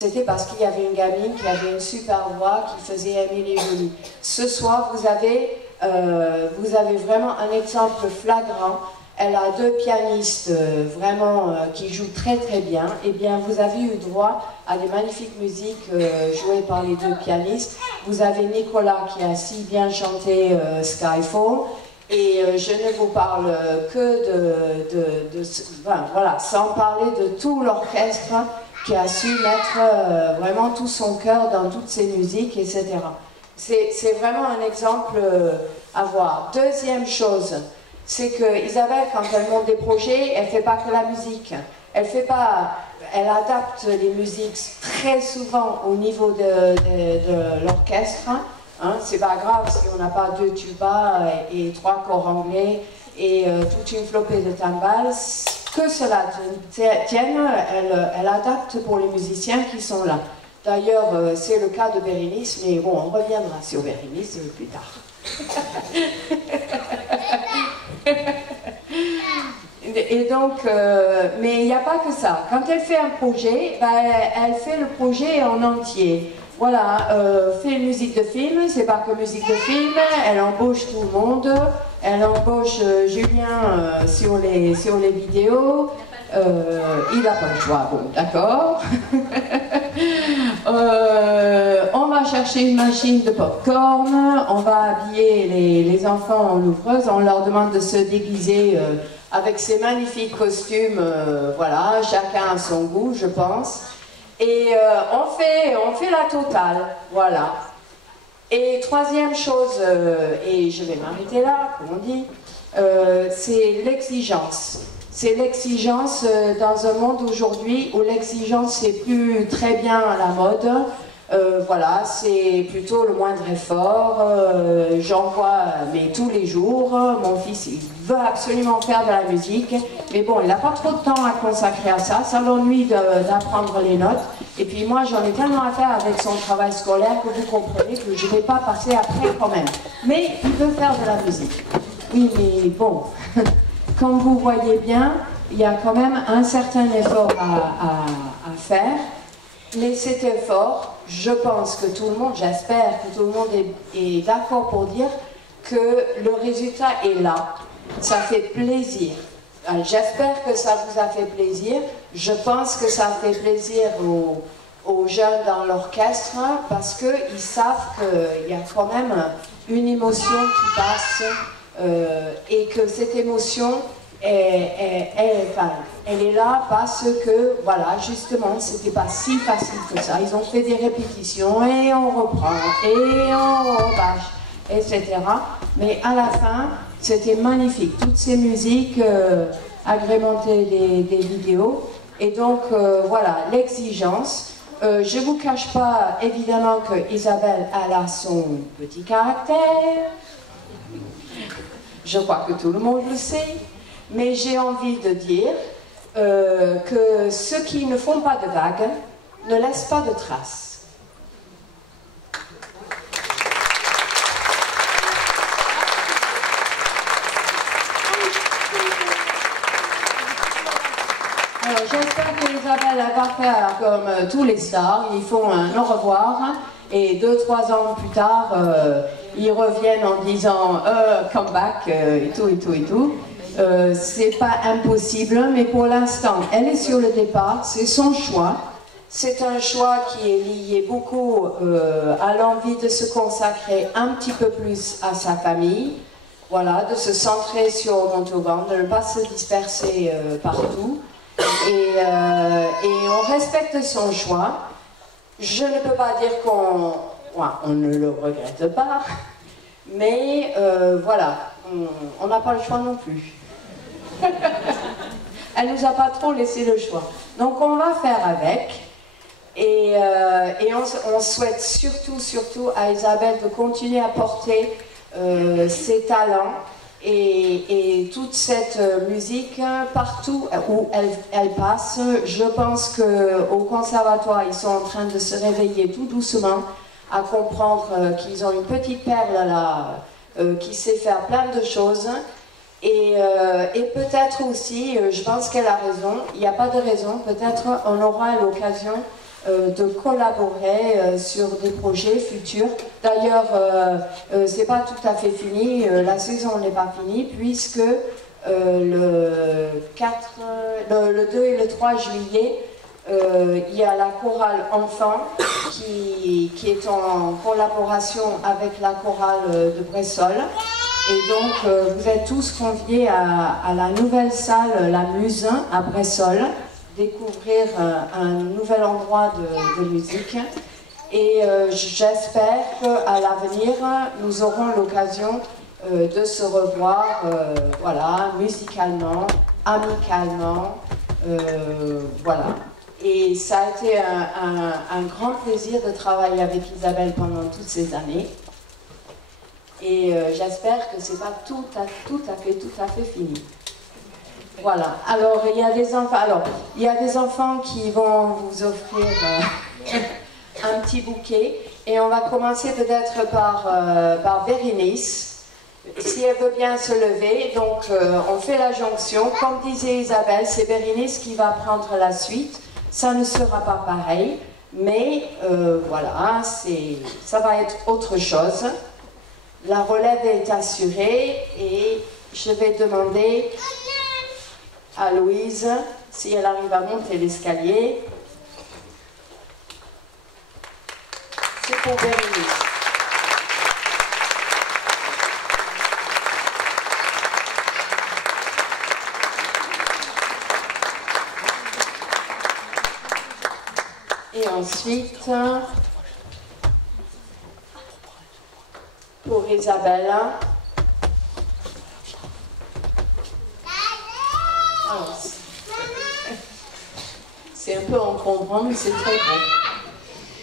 C'était parce qu'il y avait une gamine qui avait une super voix qui faisait Émilie Joly. Ce soir, vous avez vraiment un exemple flagrant. Elle a deux pianistes qui jouent très très bien. Eh bien, vous avez eu droit à des magnifiques musiques jouées par les deux pianistes. Vous avez Nicolas qui a si bien chanté Skyfall. Et je ne vous parle que voilà, sans parler de tout l'orchestre qui a su mettre vraiment tout son cœur dans toutes ses musiques, etc. C'est vraiment un exemple à voir. Deuxième chose, c'est que Isabelle, quand elle monte des projets, elle ne fait pas que la musique. Elle adapte les musiques très souvent au niveau de l'orchestre. Hein, c'est pas grave si on n'a pas deux tubas et trois corps anglais et toute une flopée de timbales. Que cela tienne, elle adapte pour les musiciens qui sont là. D'ailleurs, c'est le cas de Bérénice, mais bon, on reviendra sur Bérénice plus tard. Et donc, mais il n'y a pas que ça. Quand elle fait un projet, ben, elle fait le projet en entier. Voilà, fait une musique de film, c'est pas que musique de film, elle embauche tout le monde, elle embauche Julien sur les vidéos, il n'a pas le choix, bon, d'accord. On va chercher une machine de popcorn, on va habiller les enfants en ouvreuse, on leur demande de se déguiser avec ces magnifiques costumes, voilà, chacun a son goût, je pense. Et on fait la totale, voilà. Et troisième chose, et je vais m'arrêter là, comme on dit, c'est l'exigence. C'est l'exigence dans un monde aujourd'hui où l'exigence n'est plus très bien à la mode. Voilà, c'est plutôt le moindre effort. J'en vois mais tous les jours. Mon fils, il veut absolument faire de la musique, mais bon, il n'a pas trop de temps à consacrer à ça. Ça l'ennuie d'apprendre les notes. Et puis moi, j'en ai tellement à faire avec son travail scolaire que vous comprenez que je ne vais pas passer après quand même. Mais il veut faire de la musique. Oui, mais bon, comme vous voyez bien, il y a quand même un certain effort à faire. Mais cet effort, je pense que tout le monde, j'espère que tout le monde est d'accord pour dire que le résultat est là. Ça fait plaisir. J'espère que ça vous a fait plaisir. Je pense que ça fait plaisir aux jeunes dans l'orchestre parce qu'ils savent qu'il y a quand même une émotion qui passe et que cette émotion, elle est là parce que, voilà, justement, c'était pas si facile que ça. Ils ont fait des répétitions et on reprend et on rebâche, etc. Mais à la fin, c'était magnifique. Toutes ces musiques agrémentées des vidéos. Et donc, voilà, l'exigence. Je ne vous cache pas, évidemment, que Isabelle, elle a son petit caractère. Je crois que tout le monde le sait. Mais j'ai envie de dire que ceux qui ne font pas de vagues ne laissent pas de traces. Alors j'espère qu'Isabelle va faire comme tous les stars, ils font un au revoir et 2-3 ans plus tard, ils reviennent en disant come back et tout et tout et tout. C'est pas impossible, mais pour l'instant, elle est sur le départ, c'est son choix. C'est un choix qui est lié beaucoup à l'envie de se consacrer un petit peu plus à sa famille, voilà, de se centrer sur Montauban, de ne pas se disperser partout. Et on respecte son choix. Je ne peux pas dire qu'on ne le regrette pas, mais voilà, on n'a pas le choix non plus. Elle nous a pas trop laissé le choix. Donc on va faire avec. Et on souhaite surtout à Isabelle de continuer à porter ses talents et toute cette musique partout où elle passe. Je pense qu'au conservatoire, ils sont en train de se réveiller tout doucement à comprendre qu'ils ont une petite perle là qui sait faire plein de choses. Et peut-être aussi, je pense qu'elle a raison, il n'y a pas de raison, peut-être on aura l'occasion de collaborer sur des projets futurs. D'ailleurs, c'est pas tout à fait fini, la saison n'est pas finie, puisque le 2 et le 3 juillet, il y a la chorale enfant qui est en collaboration avec la chorale de Bressol. Et donc, vous êtes tous conviés à la nouvelle salle La Muse à Bressol, découvrir un nouvel endroit de musique. Et j'espère qu'à l'avenir, nous aurons l'occasion de se revoir, voilà, musicalement, amicalement, voilà. Et ça a été un grand plaisir de travailler avec Isabelle pendant toutes ces années. Et j'espère que c'est pas tout à fait fini. Voilà. Alors il y a des enfants qui vont vous offrir un petit bouquet, et on va commencer peut-être par Bérénice, si elle veut bien se lever. Donc on fait la jonction, comme disait Isabelle, c'est Bérénice qui va prendre la suite. Ça ne sera pas pareil, mais voilà, ça va être autre chose. La relève est assurée et je vais demander à Louise si elle arrive à monter l'escalier. C'est pour Bérénice. Et ensuite, pour Isabelle, c'est un peu encombrant, mais c'est très beau.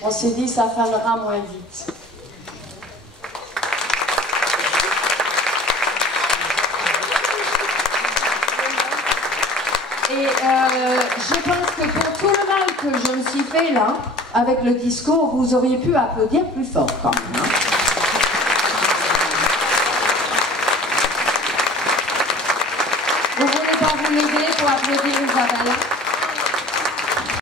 On s'est dit ça fanera moins vite. Et je pense que pour tout le mal que je me suis fait là, avec le discours, vous auriez pu applaudir plus fort quand même. Hein. Vous voulez pas vous lever pour applaudir Isabelle?